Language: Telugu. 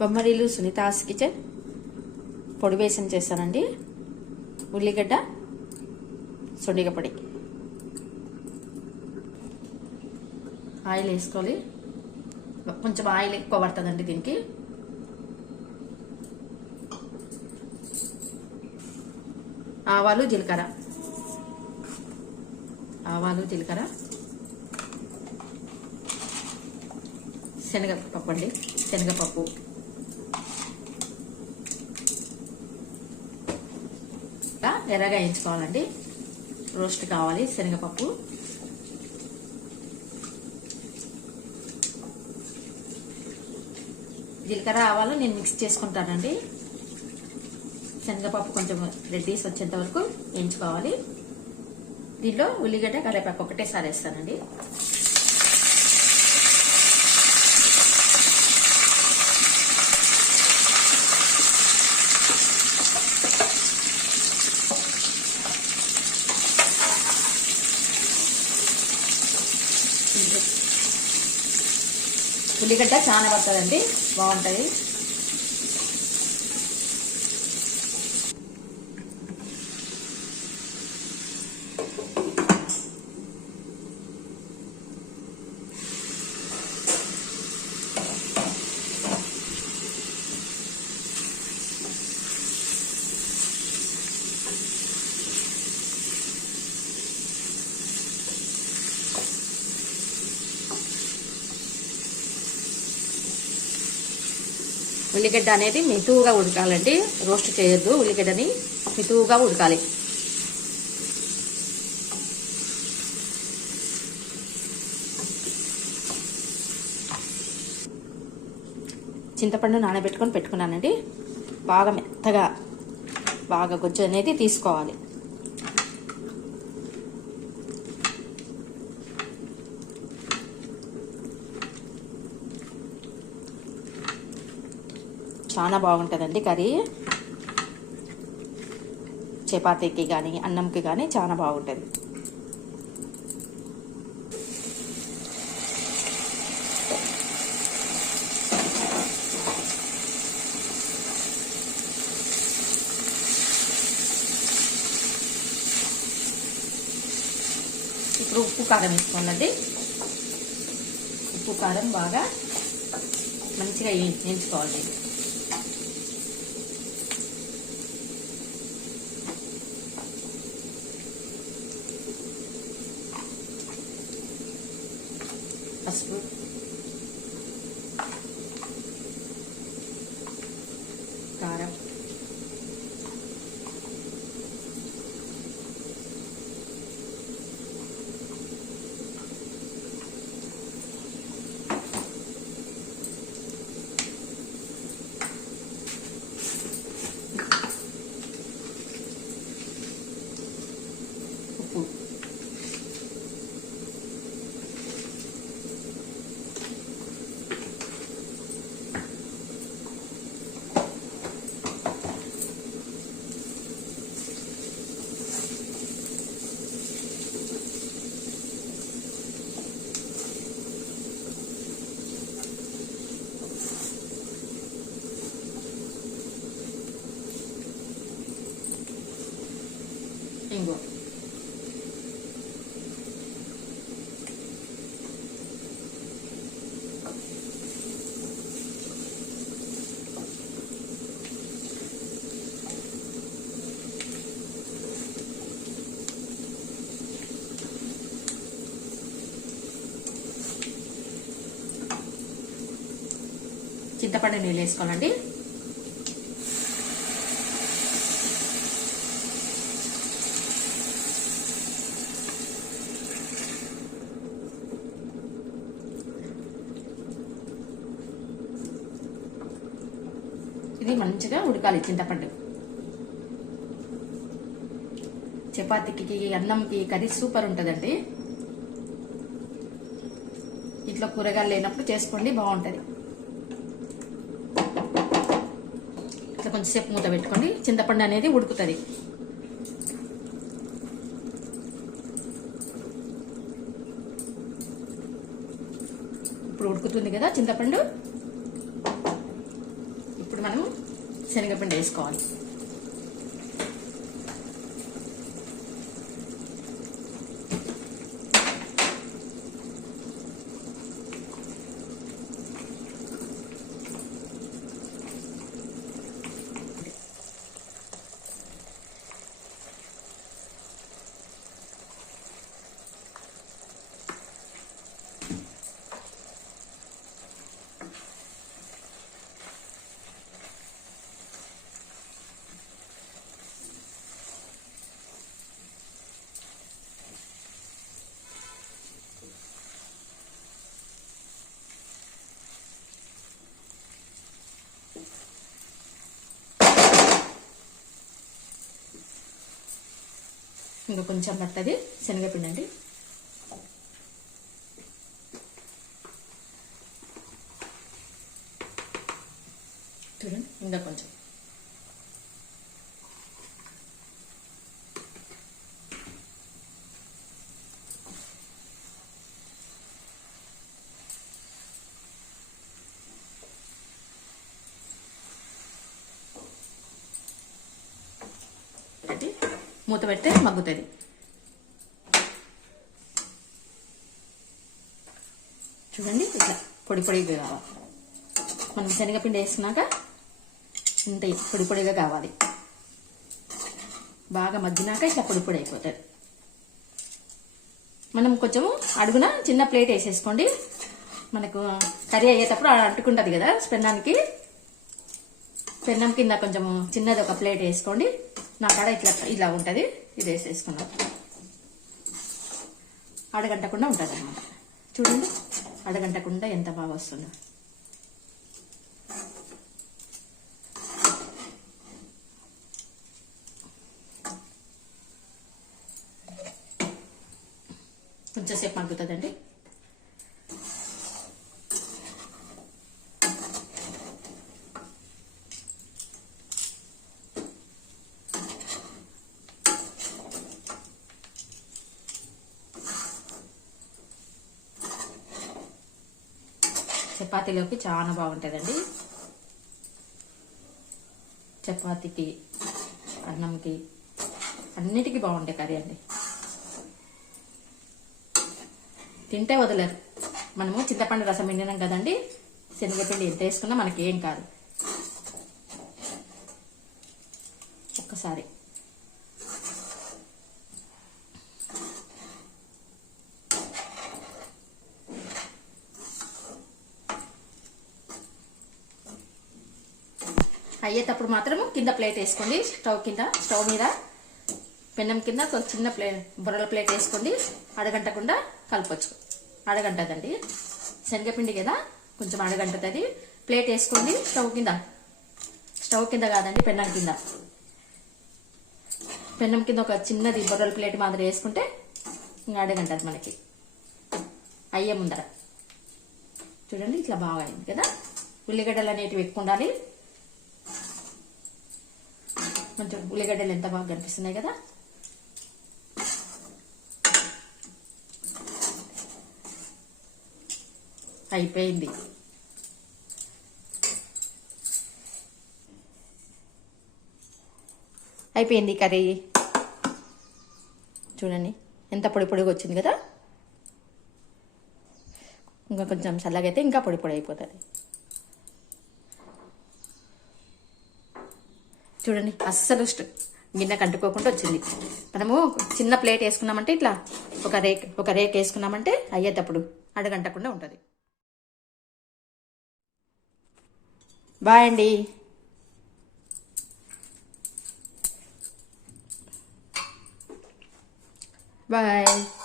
బొమ్మరీలు సునీతాస్ కిచెన్. పొడి బేసం చేస్తానండి. ఉల్లిగడ్డ సొండిగ పొడి. ఆయిల్ వేసుకోవాలి కొంచెం ఆయిల్ ఎక్కువ పడుతుందండి దీనికి. ఆవాలు జీలకర్ర. ఆవాలు జీలకర్ర. శనగపప్పు అండి. శనగపప్పు ఇంకా ఎర్రగా వేయించుకోవాలండి. రోస్ట్ కావాలి శనగపప్పు. జీలకర్ర ఆవాలు నేను మిక్స్ చేసుకుంటానండి. శనగపప్పు కొంచెం రెడ్డీస్ వచ్చేంత వరకు వేయించుకోవాలి. దీనిలో ఉల్లిగడ్డ కరివేపాకు ఒకటేసారి వేస్తానండి. ఉల్లిగడ్డ చాలా పడుతుందండి బాగుంటుంది ఉల్లిగడ్డ అనేది మితువుగా ఉడకాలండి. రోస్ట్ చేయొద్దు ఉల్లిగడ్డని. మితువుగా ఉడకాలి. చింతపండు నానబెట్టుకొని పెట్టుకున్నానండి. బాగా మెత్తగా బాగా గుజ్జు అనేది తీసుకోవాలి. చాలా బాగుంటుందండి కర్రీ. చపాతీకి కానీ అన్నంకి కానీ చాలా బాగుంటుంది. ఇప్పుడు ఉప్పు కారం వేసుకోండి ఉప్పు కారం బాగా మంచిగా వేయించుకోవాలి. আসব। ఇంగువ చింతపండు నీళ్ళు వేసుకోవాలండి. ఇది మంచిగా ఉడకాలి చింతపండు. చపాతీకి అన్నంకి కర్రీ సూపర్ ఉంటుందండి. ఇంట్లో కూరగాయలు లేనప్పుడు చేసుకోండి బాగుంటుంది. ఇట్లా కొంచెంసేపు మూత పెట్టుకోండి చింతపండు అనేది ఉడుకుతుంది. ఇప్పుడు ఉడుకుతుంది కదా చింతపండు. మనం శనగపిండి వేసుకోవాలి. ఇంకా కొంచెం పట్టది. శనగపిండి అండి చూడండి ఇంకా కొంచెం పెట్టి మూత పెడితే మగ్గుతుంది. చూడండి ఇట్లా పొడి పొడిగా కావాలి. మనం శనగపిండి వేసుకున్నాక ఇంత పొడి పొడిగా కావాలి. బాగా మగ్గినాక ఇట్లా పొడి పొడి అయిపోతుంది. మనం కొంచెం అడుగున చిన్న ప్లేట్ వేసేసుకోండి. మనకు కర్రీ అయ్యేటప్పుడు అంటుకుంటుంది కదా పెన్నానికి పెన్నం కింద కొంచెం చిన్నది ఒక ప్లేట్ వేసుకోండి. నా కాడ ఇట్లా ఇలా ఉంటుంది. ఇది వేసేసుకున్నాం అడగంటకుండా ఉంటుంది అనమాట చూడండి అడగంటకుండా ఎంత బాగా వస్తుందో. కొంచెంసేపు మగ్గుతుందండి. చపాతీలోకి చాలా బాగుంటుందండి. చపాతీకి అన్నంకి అన్నిటికీ బాగుంటాయి కర్రీ అండి. తింటే వదలరు. మనము చింతపండు రసం పిండినాం కదండి శనగపిండి ఎంత వేసుకున్నా మనకి ఏం కాదు. ఒక్కసారి. అయ్యేటప్పుడు మాత్రం కింద ప్లేట్ వేసుకోండి. స్టవ్ కింద స్టవ్ మీద పెన్నం కింద ఒక చిన్న ప్లేట్ బుర్రల ప్లేట్ వేసుకోండి. అడగంటకుండా కలపచ్చు. అడగంటదండి శనగపిండి కదా కొంచెం అడగంటది ప్లేట్ వేసుకోండి. స్టవ్ కింద. స్టవ్ కింద కాదండి పెన్నం కింద. పెన్నం కింద ఒక చిన్నది బొర్రల ప్లేట్ మాదిరి వేసుకుంటే ఇంకా అడగంటది మనకి. అయ్యే ముందర. చూడండి ఇట్లా బాగా అయింది కదా. ఉల్లిగడ్డలు అనేటివి ఎక్కువ ఉండాలి. కొంచెం ఉల్లిగడ్డలు ఎంత బాగా కనిపిస్తున్నాయి కదా? అయిపోయింది. అయిపోయింది కర్రీ. చూడండి ఎంత పొడి పొడిగా వచ్చింది కదా? ఇంకా కొంచెం చల్లగైతే ఇంకా పొడి పొడి అయిపోతుంది. చూడండి అస్సలు స్ట- గిన్నె కంటుకోకుండా వచ్చింది. మనము చిన్న ప్లేట్ వేసుకున్నామంటే ఇట్లా ఒక రేక్ ఒక రేక్ వేసుకున్నామంటే అయ్యేటప్పుడు అడగంటకుండా ఉంటుంది. బాయ్ అండి. బాయ్.